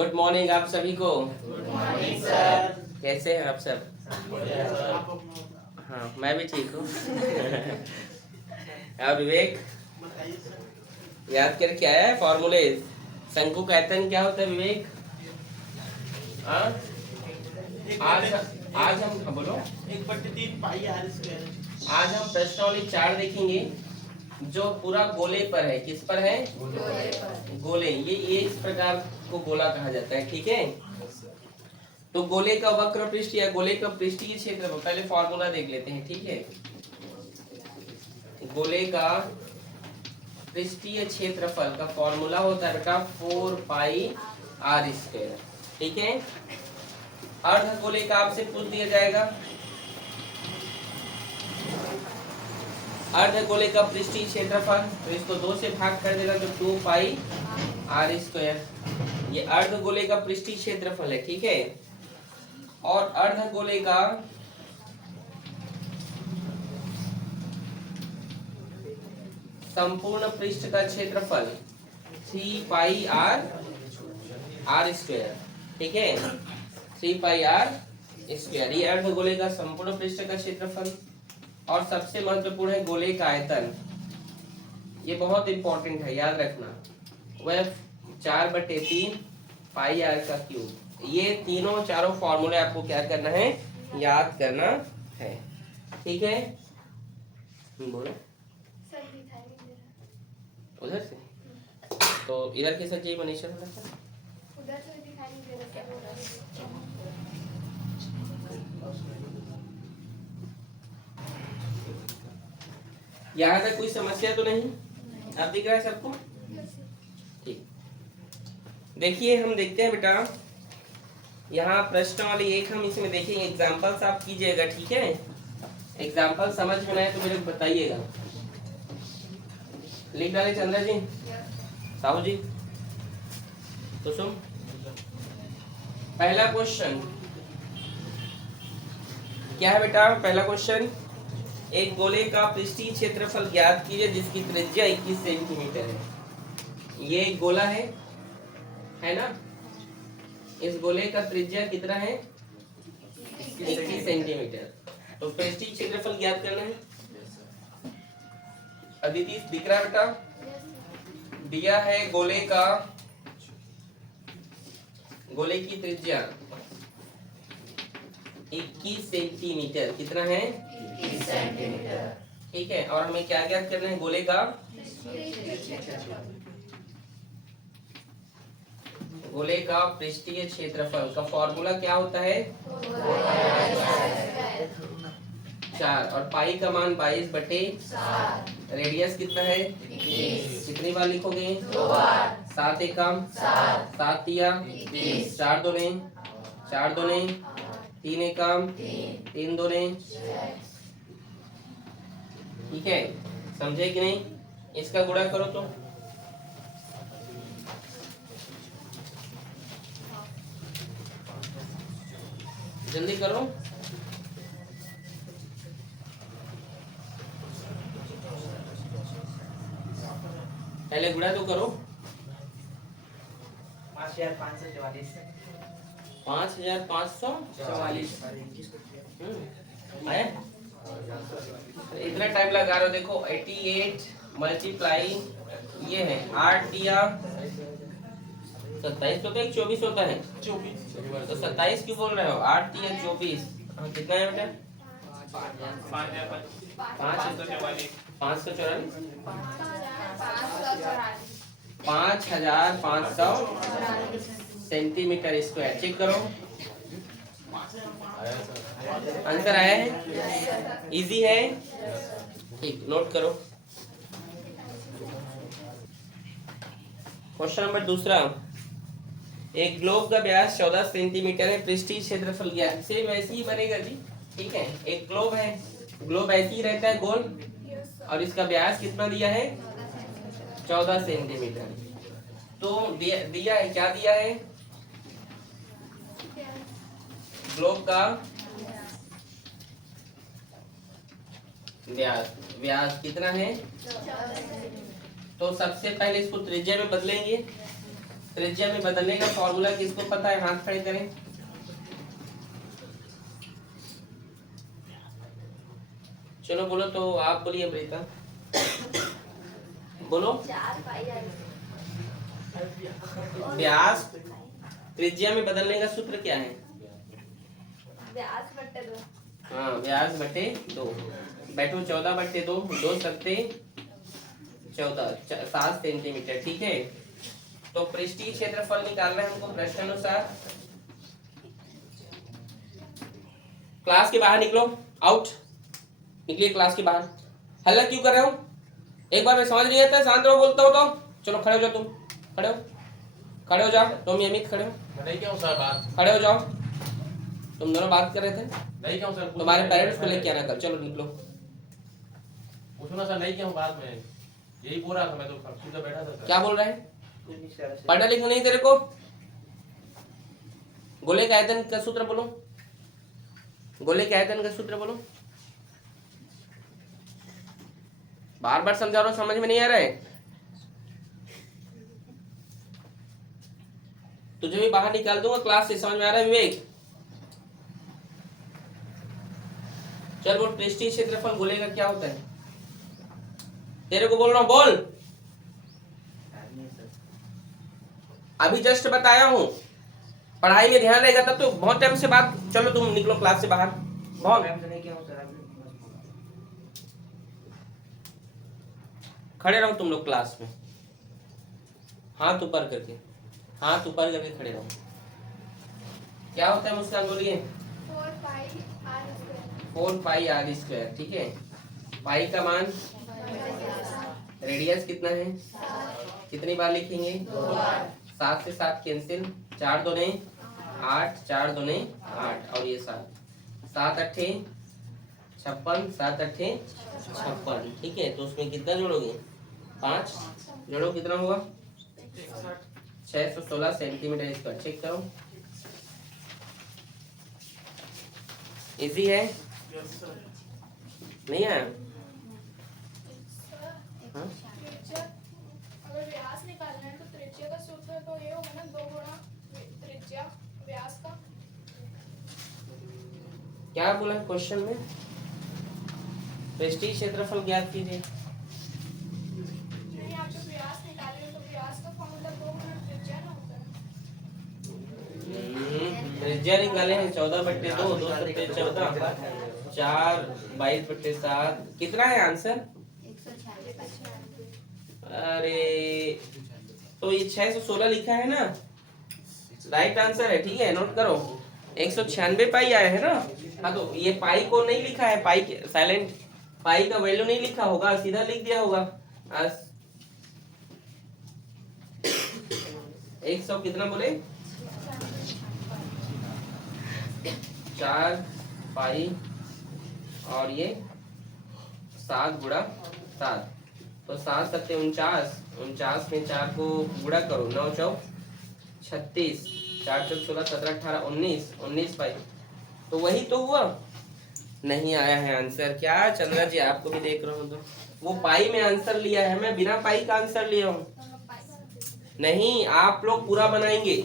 Good morning आप सभी को। Good morning sir. कैसे हैं आप सब? हाँ मैं भी ठीक हूँ। और विवेक याद करके आया है फॉर्मूले? शंकु का आयतन क्या होता है विवेक? हाँ आज हम बोलो 1/3 पाई आर स्क्वायर। आज हम प्रश्नावली 4 देखेंगे जो पूरा गोले पर है। किस पर है? गोले पर। गोले ये इस प्रकार को गोला कहा जाता है, ठीक है। तो गोले का वक्र पृष्ठ या गोले का पृष्ठीय क्षेत्र पहले फॉर्मूला देख लेते हैं, ठीक है। गोले का पृष्ठीय क्षेत्रफल का फॉर्मूला होता है बेटा 4 पाई आर स्क्वायर, ठीक है। अर्ध गोले का आपसे पूछ दिया जाएगा अर्ध गोले का पृष्ठीय क्षेत्रफल, तो इसको 2 से भाग कर देगा तो 2 पाई आर स्क्वायर। ये अर्ध गोले का पृष्ठीय क्षेत्रफल है, ठीक है। और अर्ध गोले का संपूर्ण पृष्ठ का क्षेत्रफल 3 पाई आर स्क्वायर, ठीक है। 3 पाई आर स्क्वायर ये अर्ध गोले का संपूर्ण पृष्ठ का क्षेत्रफल। और सबसे महत्वपूर्ण है गोले का आयतन। ये बहुत इंपॉर्टेंट है, याद रखना। वह 4/3 पाई आर का क्यूब। ये तीनों चारों फॉर्मूले आपको क्या करना है? याद करना है, ठीक है। बोलो उधर से तो इधर कैसा चाहिए मनीषा? उधर से दिखाई नहीं दे रहा। यहाँ तक कोई समस्या तो नहीं? आप दिख रहा है सबको? ठीक, देखिए हम देखते हैं बेटा। यहाँ प्रश्नावली 1 हम इसमें देखेंगे। एग्जाम्पल्स आप कीजिएगा, ठीक है। एग्जाम्पल समझ में आए तो मेरे को बताइएगा। लिख डाले चंद्र जी, साहू जी, कुसुम। पहला क्वेश्चन क्या है बेटा? पहला क्वेश्चन, एक गोले का पृष्ठीय क्षेत्रफल ज्ञात कीजिए जिसकी त्रिज्या 21 सेंटीमीटर है। ये एक गोला है ना। इस गोले का त्रिज्या कितना है? 21 सेंटीमीटर। तो पृष्ठीय क्षेत्रफल ज्ञात करना है। अदिति दिख रहा है बेटा? दिया है गोले की त्रिज्या 21 सेंटीमीटर। कितना है? 21 सेंटीमीटर। ठीक है। और हमें क्या ज्ञात करना है? गोले का पृष्ठीय क्षेत्रफल का फॉर्मूला क्या होता है? 4 और पाई का मान 22/7। रेडियस कितना है? 21। कितनी बार लिखोगे? 2 बार। 7 एकम 7, 7 तिया 21, 4 दूने 3 एकम 3 दूने। ठीक है, समझे कि नहीं? इसका गुणा करो तो जल्दी करो। पहले गुणा तो करो। 5544। 5544 आया? इतना टाइम लगा रहे हो। देखो 88 मल्टीप्लाई ये है 8 या 27 होता है, 24 होता है। 24 तो 27 क्यों बोल रहे हो? 8 या 24 कितना है बेटा? 5544 सेंटीमीटर स्क्वायर। चेक करो, आंसर आया है? इजी है? ठीक, नोट करो। क्वेश्चन नंबर दूसरा, एक ग्लोब का व्यास 14 सेंटीमीटर है, पृष्ठीय क्षेत्रफल ज्ञात। सेम वैसे ही बनेगा जी, ठीक है। एक ग्लोब है, ग्लोब ऐसे ही रहता है गोल, और इसका व्यास कितना दिया है? 14 सेंटीमीटर। तो दिया है क्या? दिया है ग्लोब का व्यास कितना है? तो सबसे पहले इसको त्रिज्या में बदलेंगे। त्रिज्या में बदलने का फॉर्मूला किसको पता है? हाथ खड़े करें। चलो बोलो तो, आप बोलिए अमृता, बोलो। 4 पाई आर व्यास त्रिज्या में बदलने का सूत्र क्या है? व्यास बटे 2। हाँ, व्यास बटे 2। बैठो 14 बटे 2, 2 सकते 14, 7 सेंटीमीटर। ठीक है, तो पृष्ठीय क्षेत्रफल निकालना है हमको प्रश्नानुसार। क्लास के बाहर निकलो, आउट, निकलिए क्लास के बाहर। हल्ला क्यों कर रहे हो? एक बार में समझ नहीं आता, शांत रहो, बोलता हो तो। चलो खड़े हो जाओ, तुम खड़े हो, खड़े हो जाओ, तुम अमित खड़े हो, नहीं क्यों सर बात? खड़े हो जाओ। तुम दोनों बात कर रहे थे, नहीं क्यों सर? तुम्हारे पेरेंट्स को लेके आना कल। चलो निकलो। पूछो ना सर, नहीं क्यों बात में? यही बोल रहा था मैं, तो सीधा बैठा था सर। क्या बोल रहे हैं? पढ़ना लिखना नहीं तेरे को? गोले के आयतन का सूत्र बोलो, गोले के आयतन का सूत्र बोलो। बार बार समझा रहा हूं, समझ में नहीं आ रहा है? तुझे भी बाहर निकाल दूंगा क्लास से, समझ में आ रहा है विवेक? चल वो पृष्ठीय क्षेत्रफल गोले का क्या होता है? तेरे को बोल रहा हूं, बोल। अभी जस्ट बताया हूं, पढ़ाई में ध्यान रहेगा तब तो। बहुत टाइम से बात, चलो तुम निकलो क्लास से बाहर। बहुत खड़े रहो तुम लोग क्लास में, हाथ ऊपर करके, हाथ ऊपर करके खड़े रहो। क्या होता है मुस्कान, बोलिए? 4 pi r square. 4 pi r square. ठीक है, पाई का मान, रेडियस कितना है? कितनी बार लिखेंगे? 7 से 7 कैंसिल, 4 दूने 8, 4 दूने 8 और ये 7, 7 अट्ठे 56, 7 अट्ठे 56। ठीक है, तो उसमें कितना जोड़ोगे? 5 जोड़ो, कितना हुआ? 616 सेंटीमीटर स्क्वायर। चेक करो, इजी है? नहीं है? हाँ? त्रिज्या, अगर व्यास निकालना है तो त्रिज्या का सूत्र तो ये होगा ना, 2 गुणा त्रिज्या व्यास का। क्या बोला क्वेश्चन में? पृष्ठीय क्षेत्रफल ज्ञात कीजिए। नहीं, आप जब व्यास निकालेंगे तो व्यास का फॉर्मूला 2 गुणा त्रिज्या ना होता है। त्रिज्या निकाले हैं 14 बट्टे 2, 2 सत्ते 14, 4 22 बट्टे 7। कितना है आंसर? 196। अरे तो ये 616 लिखा है ना, राइट आंसर है। ठीक है, नोट करो, 196 पाई आया है ना। हाँ, तो ये पाई को नहीं लिखा है, पाई साइलेंट, पाई का वैल्यू नहीं लिखा होगा, सीधा लिख दिया होगा। 100 कितना बोले? 4 पाई और ये 7 गुणा 7, तो 7 सत्ते 49, 49 में 4 को गुणा करो, 9 चौक 36, 4 चौक 16, 17 18 19, 19 पाई। तो वही तो हुआ। नहीं आया है आंसर। क्या चंद्रा जी, आपको भी देख रहा हूँ तो वो पाई में आंसर लिया है, मैं बिना पाई का आंसर लिया हूँ। नहीं, आप लोग पूरा बनाएंगे,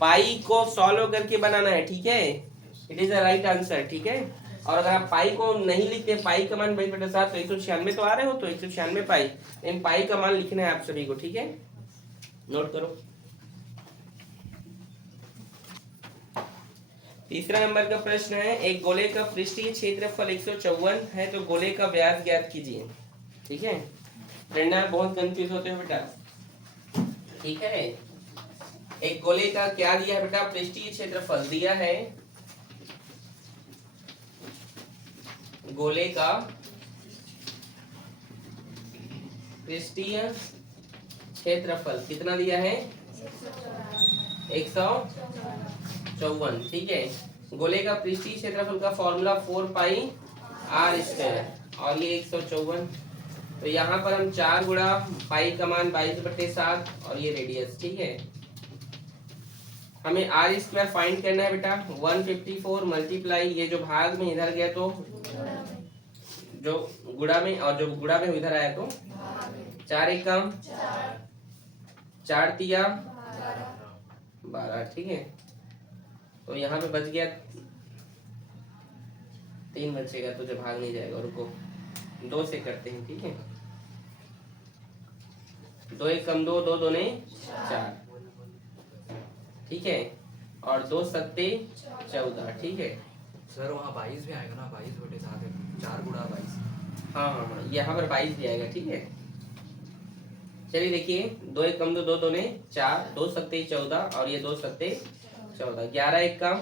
पाई को सॉल्व करके बनाना है। ठीक है, it is the right answer. ठीक है, और अगर आप पाई को नहीं लिखते, पाई का मान 22/7 तो 196 तो आ रहे हो, तो 196 पाई, लेकिन पाई का मान लिखना है आप सभी को। ठीक है, नोट करो। तीसरा नंबर का प्रश्न है, एक गोले का पृष्ठीय क्षेत्रफल 154 है, तो गोले का व्यास ज्ञात कीजिए। ठीक है, प्रेरणा बहुत कंफ्यूज होते हो बेटा। ठीक है, एक गोले का क्या दिया है बेटा? पृष्ठीय क्षेत्रफल दिया है, गोले का पृष्ठीय क्षेत्रफल कितना दिया है? 154। ठीक है, गोले का पृष्ठीय क्षेत्रफल का फॉर्मूला 4 पाई आर स्क्वायर और ये 154। तो यहाँ पर हम 4 गुणा पाई का मान 22/7 और ये रेडियस। ठीक है, हमें आर स्क्वायर फाइंड करना है बेटा। 154 मल्टीप्लाई, ये जो भाग में इधर गया तो जो गुणा में, और जो गुणा में इधर आया तो 4 एकम 4 तिया 12, ठीक है। तो यहाँ पे बच गया 3 बचेगा, तुझे भाग नहीं जाएगा, रुको 2 से करते हैं, ठीक है। 2 1 कम 2, 2 दूने 4, ठीक है। और 2 सत्ते 14, ठीक है। सर वहाँ 22 भी आएगा ना, 22/7 है, 4 गुणा 22। हाँ हाँ हाँ, यहाँ पर 22 भी आएगा, ठीक है। चलिए देखिए, 2 1 कम 2, 2 दूने 4, 2 सत्ते 14 और ये 2 सत्ते 14, 11 1 कम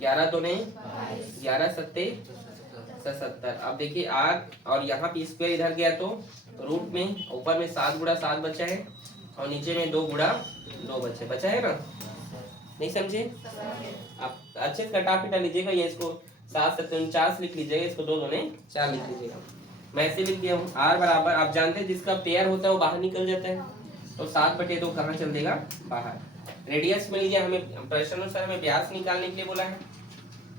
11 दूने 11 सत्ते 77। अब देखिए आर और यहाँ पे स्क्वायर इधर गया तो रूट में ऊपर में 7 गुणा 7 बचा है और नीचे में 2 गुणा 2 बचा है ना, नहीं समझे आप? अच्छे से कटा पिटा लीजिएगा, ये इसको 7 7 49 लिख लीजिएगा, इसको 2 दूने 4 लिख लीजिएगा। मैं ऐसे लिख दिया हूँ, आर बराबर, आप जानते हैं जिसका पेयर होता है वो बाहर निकल जाता है, तो 7/2 कहाँ चल देगा? बाहर। रेडियस में लीजिए, हमें प्रश्नानुसार हमें व्यास निकालने के लिए बोला है,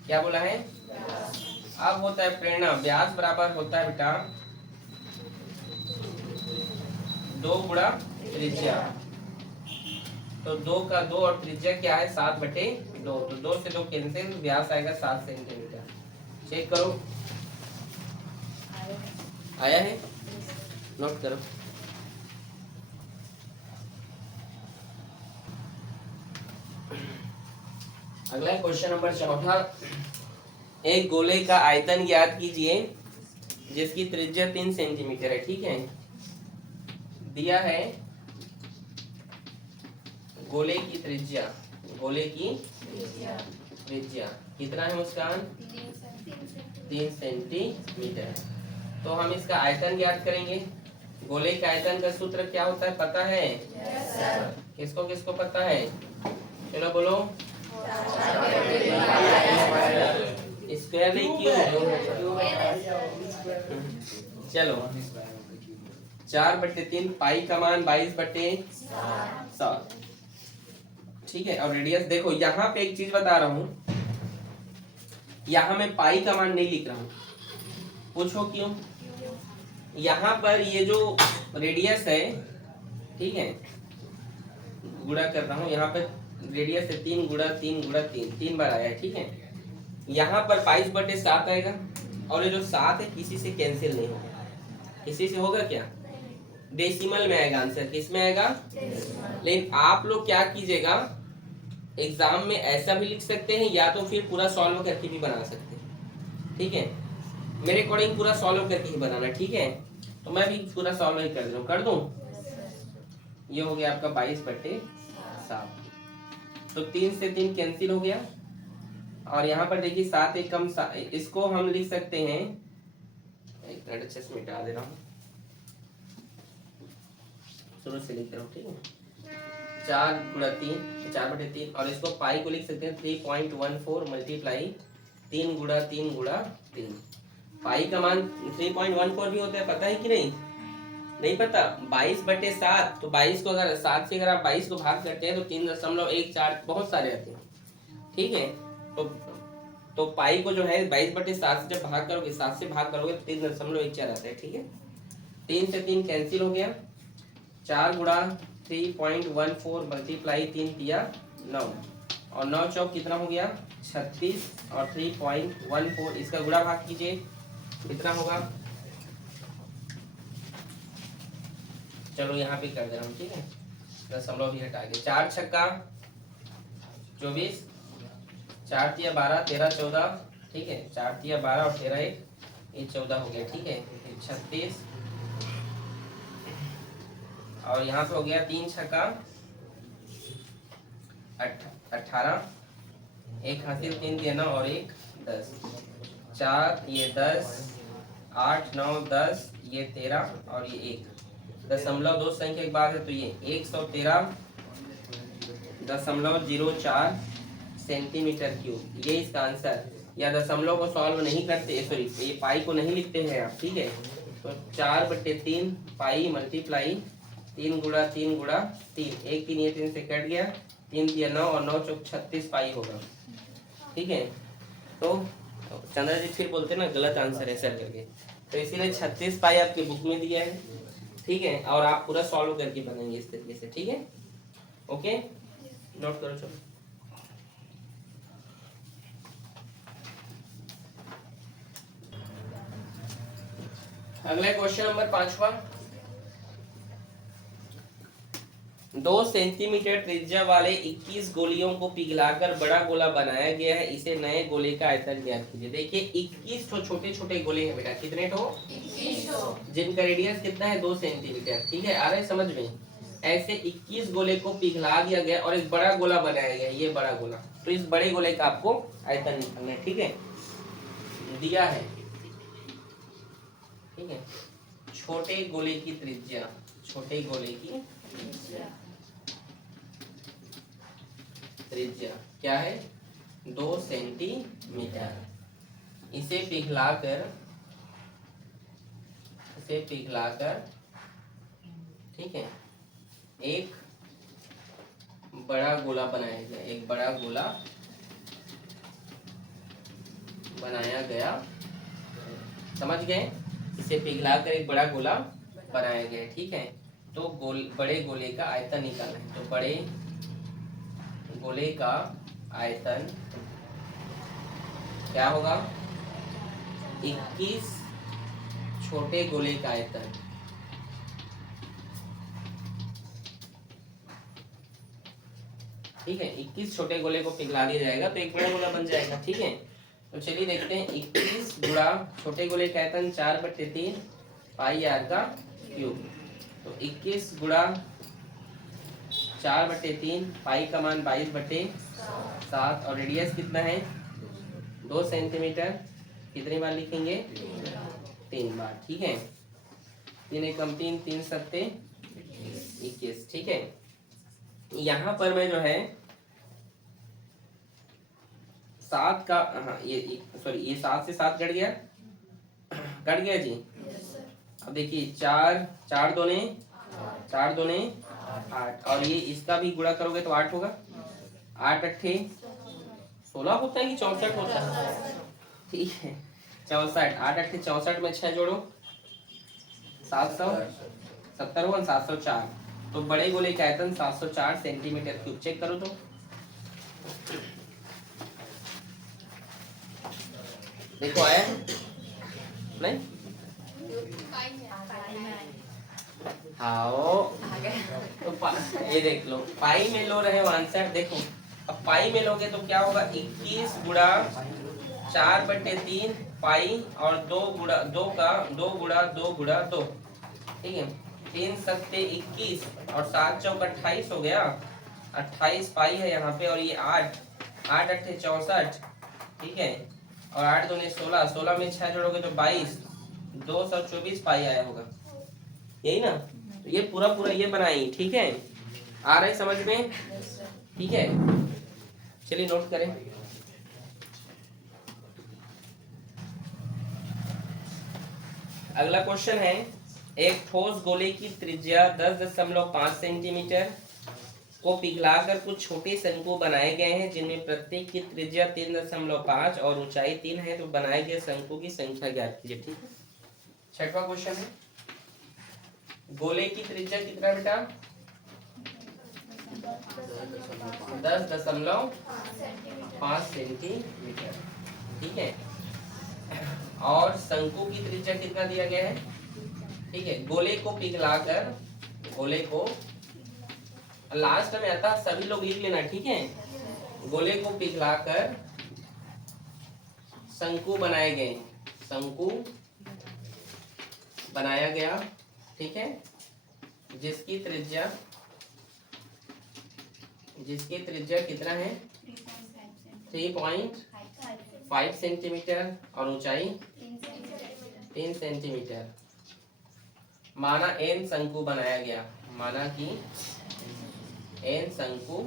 क्या बोला है? अब होता है प्रेरणा, व्यास बराबर होता है बेटा 2 गुणा त्रिज्या, तो 2 का 2 और त्रिज्या क्या है? 7/2, तो 2 से 2 कैंसिल, व्यास आएगा 7 सेंटीमीटर। चेक करो, आया है? नोट करो। अगला क्वेश्चन नंबर 4, एक गोले का आयतन ज्ञात कीजिए जिसकी त्रिज्या 3 सेंटीमीटर है, ठीक है। दिया है गोले की त्रिज्या, गोले की त्रिज्या कितना है मुस्कान? 3 सेंटीमीटर। तो हम इसका आयतन ज्ञात करेंगे। गोले के आयतन का सूत्र क्या होता है, पता है? किसको किसको पता है? चलो बोलो। स्क्वायर नहीं, क्यों? चलो 4/3, पाई का मान 22/7, ठीक है। और रेडियस देखो, यहाँ पे एक चीज बता रहा हूँ, यहाँ मैं पाई का मान नहीं लिख रहा हूँ, पूछो क्यों? यहाँ पर ये जो रेडियस है, ठीक है, गुणा कर रहा हूँ, यहाँ पर रेडियस है 3 गुणा 3 गुणा 3, 3 बार आया है, ठीक है। यहाँ पर 22/7 आएगा और ये जो 7 है किसी से कैंसिल नहीं होगा, किसी से होगा क्या? डेसिमल में आएगा आंसर, किस में आएगा? लेकिन आप लोग क्या कीजिएगा, एग्जाम में ऐसा भी लिख सकते हैं या तो फिर पूरा सॉल्व करके भी बना सकते हैं, ठीक है। मेरे अकॉर्डिंग पूरा सॉल्व करके ही बनाना, ठीक है। तो मैं भी पूरा सॉल्व ही कर दूं, कर दूं। ये हो गया आपका 22/7, तो 3 से 3 कैंसिल हो गया। और यहाँ पर देखिए 7 1 कम, इसको हम लिख सकते हैं, एक मिनट अच्छे से मिटा दे रहा हूँ, शुरू से लिख रहा हूँ, ठीक है। 4 गुणा 3, 4/3, और इसको पाई को लिख सकते हैं 3.14 मल्टीप्लाई 3 गुणा 3 गुणा 3। पाई का मान 3.14 भी होता है, पता है कि नहीं? नहीं पता? 22/7, तो 22 को अगर 7 से अगर आप 22 को भाग करते हैं तो 3.14 बहुत सारे आते हैं, ठीक है। तो पाई को जो है 22/7 से जब भाग करोगे, 7 से भाग करोगे तो 3.14 आता है, ठीक है। 3 से 3 कैंसिल हो गया, 4 गुणा 3.14 मल्टीप्लाई 3 किया 9, और 9 चौक कितना हो गया? 36, और 3.14 इसका गुणा भाग कीजिए, कितना होगा? चलो यहाँ पे कर दे रहा हूँ, ठीक है, दशमलव भी हटा के। 4 छक्का 24, 4 तिया 12, 13 14, ठीक है। 4 तिया 12 और 13 1, ये 14 हो गया, ठीक है। 36, और यहाँ पे हो गया 3 छक्का 18, 1 हासिल, 3 दिया 9 और 1 10, 4 ये 10, 8 9 10, ये 13 और ये 1, दशमलव 2 संख्या के बाद है तो ये 113.04 सेंटीमीटर क्यूब, ये इसका आंसर। या दशमलव को सॉल्व नहीं करते, सॉरी ये पाई को नहीं लिखते हैं आप, ठीक है। तो 4/3 पाई मल्टीप्लाई 3 गुणा 3 गुणा 3, 1 3 ये 3 से कट गया, 3 दिया 9 और 9 चौक 36 पाई होगा, ठीक है। तो चंद्र जी फिर बोलते ना गलत आंसर है सर करके, तो इसीलिए 36 पाई आपकी बुक में दिया है, ठीक है। और आप पूरा सॉल्व करके बनाएंगे इस तरीके से, ठीक है। ओके, नोट करो चलो। अगला क्वेश्चन नंबर 5वां। 2 सेंटीमीटर त्रिज्या वाले 21 गोलियों को पिघलाकर बड़ा गोला बनाया गया है, इसे नए गोले का आयतन ज्ञात कीजिए। देखिए 21 तो छोटे छोटे गोले हैं बेटा, कितने ठो? 21, जिनका रेडियस कितना है? 2 सेंटीमीटर। ठीक है, आ रहा है समझ में? ऐसे 21 गोले को पिघला दिया गया और एक बड़ा गोला बनाया गया, ये बड़ा गोला। तो इस बड़े गोले का आपको आयतन निकालना है। ठीक है, दिया है। ठीक है, छोटे गोले की त्रिज्या, छोटे गोले की त्रिज्या क्या है? 2 सेंटीमीटर। इसे पिघलाकर ठीक है एक बड़ा गोला बनाया गया, एक बड़ा गोला बनाया गया। समझ गए? इसे पिघलाकर एक बड़ा गोला बनाया गया। ठीक है, तो बड़े गोले का आयतन निकालना है। तो बड़े गोले का आयतन क्या होगा? 21 छोटे गोले का आयतन। ठीक है, 21 छोटे गोले को पिघला दिया जाएगा तो एक बड़ा गोला बन जाएगा। ठीक है, तो चलिए देखते हैं। 21 गुणा छोटे गोले का आयतन 4/3 पाई आर का क्यूब। तो 21 गुणा 4/3, पाई का मान 22/7 और रेडियस कितना है? 2 सेंटीमीटर। कितनी बार लिखेंगे? 3 बार। ठीक है, 3 एकम 3, 3 सत्ते 21। ठीक है, यहाँ पर मैं जो है 7 का, हाँ ये सॉरी, ये 7 से 7 कट गया जी। अब देखिए 4 दूने 8 और ये इसका भी गुणा करोगे तो 8 होगा। 8 अट्ठे 16 होता है कि 64 होता है? ठीक है, 64। 8 अट्ठे 64 में 6 जोड़ो 770 होगा, 704। तो बड़े गोले का आयतन 704 सेंटीमीटर क्यूब। चेक करो तो। देखो आया नहीं? हाँ तो ये देख लो, पाई में लो रहे आंसर। देखो अब पाई में लोगे तो क्या होगा? 21 गुणा 4/3 पाई और 2 गुणा 2 का 2 गुणा 2 गुणा 2। ठीक है, 3 सत्ते 21 और 7 चौक 28 हो गया। 28 पाई है यहाँ पे और ये 8 अट्ठे 64। ठीक है, और 8 दूने 16, 16 में 6 जोड़ोगे तो 22, 224 पाई आया होगा। यही ना? तो ये पूरा ये बनाई। ठीक है, आ रहा है समझ में? ठीक है, चलिए नोट करें। अगला क्वेश्चन है, एक ठोस गोले की त्रिज्या 10.5 सेंटीमीटर को पिघलाकर कुछ छोटे शंकु बनाए गए हैं, जिनमें प्रत्येक की त्रिज्या 3.5 और ऊंचाई 3 है। तो बनाए गए शंकु की संख्या ज्ञात कीजिए। ठीक है, 6वां क्वेश्चन है, गोले की त्रिज्या कितना बेटा? 10.5 सेंटीमीटर। ठीक है, और शंकु की त्रिज्या कितना दिया गया है? ठीक है, गोले को पिघलाकर, गोले को लास्ट में आता, सभी लोग लिख लेना। ठीक है, गोले को पिघलाकर शंकु बनाए गए, शंकु बनाया गया। ठीक है, जिसकी त्रिज्या कितना है? 3.5 सेंटीमीटर और ऊंचाई 3 सेंटीमीटर। माना n शंकु बनाया गया, माना कि n शंकु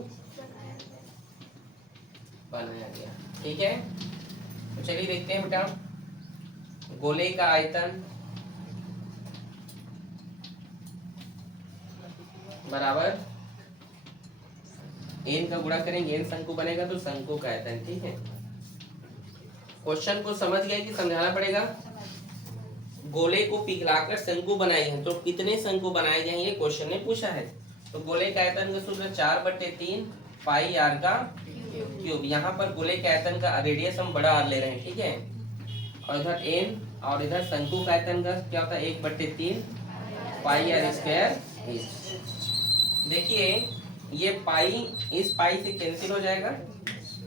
बनाया गया। ठीक है, तो चलिए देखते हैं बेटा। गोले का आयतन बराबर n का गुणा करेंगे, n शंकु बनेगा तो शंकु का आयतन। ठीक है, क्वेश्चन को समझ गए कि समझाना पड़ेगा? गोले को पिघलाकर शंकु बनाए हैं, तो कितने शंकु बनाए गए ये क्वेश्चन ने पूछा है। तो गोले का आयतन का सूत्र 4/3 पाई आर का क्यूब। यहाँ पर गोले के आयतन का रेडियस हम बड़ा आर ले रहे हैं, ठीक है। और इधर एन और इधर शंकु का आयतन का क्या होता है 1/3 पाई आर स्क्वायर एच। देखिए ये पाई इस पाई से कैंसिल हो जाएगा,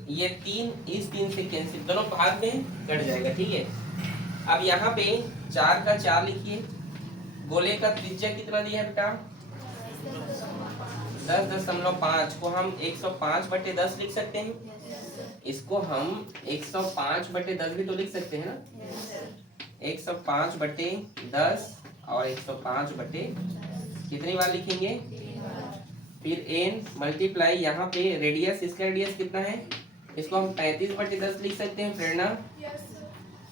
ये 3 इस 3 से कैंसिल, दोनों भाग में कट जाएगा, ठीक है। अब यहाँ पे 4 का 4 लिखिए। गोले का त्रिज्या कितना दिया है बेटा 10.5 को हम 105/10 लिख सकते हैं। इसको हम 105/10 भी तो लिख सकते हैं ना। 105/10 और 105 कितनी बार लिखेंगे, फिर n मल्टीप्लाई यहाँ पे रेडियस, इसका रेडियस कितना है, इसको हम 35/10 लिख सकते हैं प्रेरणा। Yes sir.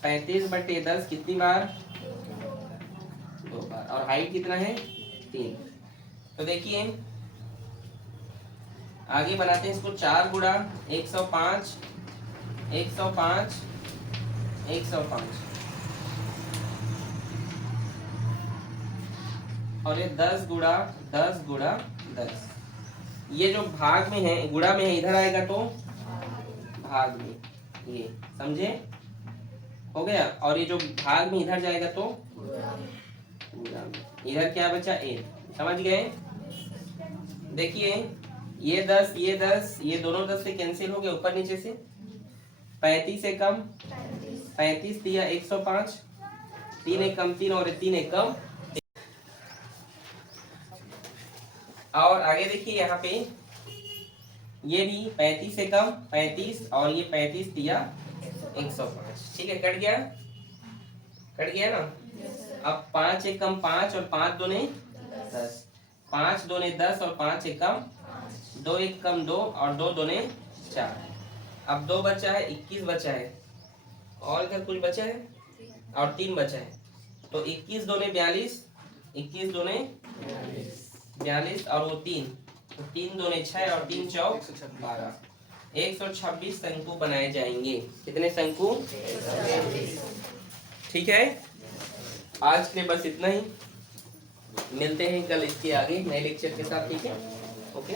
35/10 कितनी बार 2 बार, और हाइट कितना है 3। तो देखिए आगे बनाते हैं इसको 4 गुणा 105 105 105 और ये 10 गुणा 10 गुणा 10। ये जो भाग में है गुणा में है, इधर आएगा तो भाग में, ये समझे हो गया। और ये जो भाग में इधर जाएगा तो गुणा में, इधर क्या बचा ए, समझ गए। देखिए ये 10 ये दोनों 10 से कैंसिल हो गए ऊपर नीचे से। 35 से कम 35 दिया 105, 3 एक कम 3 और 3 एक कम। और आगे देखिए यहाँ पे ये भी 35 से कम 35 और ये 35 दिया 105, ठीक है। कट गया ना। अब 5 एक कम 5 और 5 दूने 10, 5 दूने 10 और 5 एक कम 2 एक कम 2 और 2 दूने 4। अब 2 बचा है 21 बचा है, और इधर कुछ बचा है और 3 बचा है, तो 21 दूने 42 21 दूने 42 और वो 3, तो 3 दूने 6 और 3 चौक 12। 126 शंकु बनाए जाएंगे। कितने शंकु, ठीक है। आज के लिए बस इतना ही, मिलते हैं कल इसके आगे नए लेक्चर के साथ, ठीक है। ओके।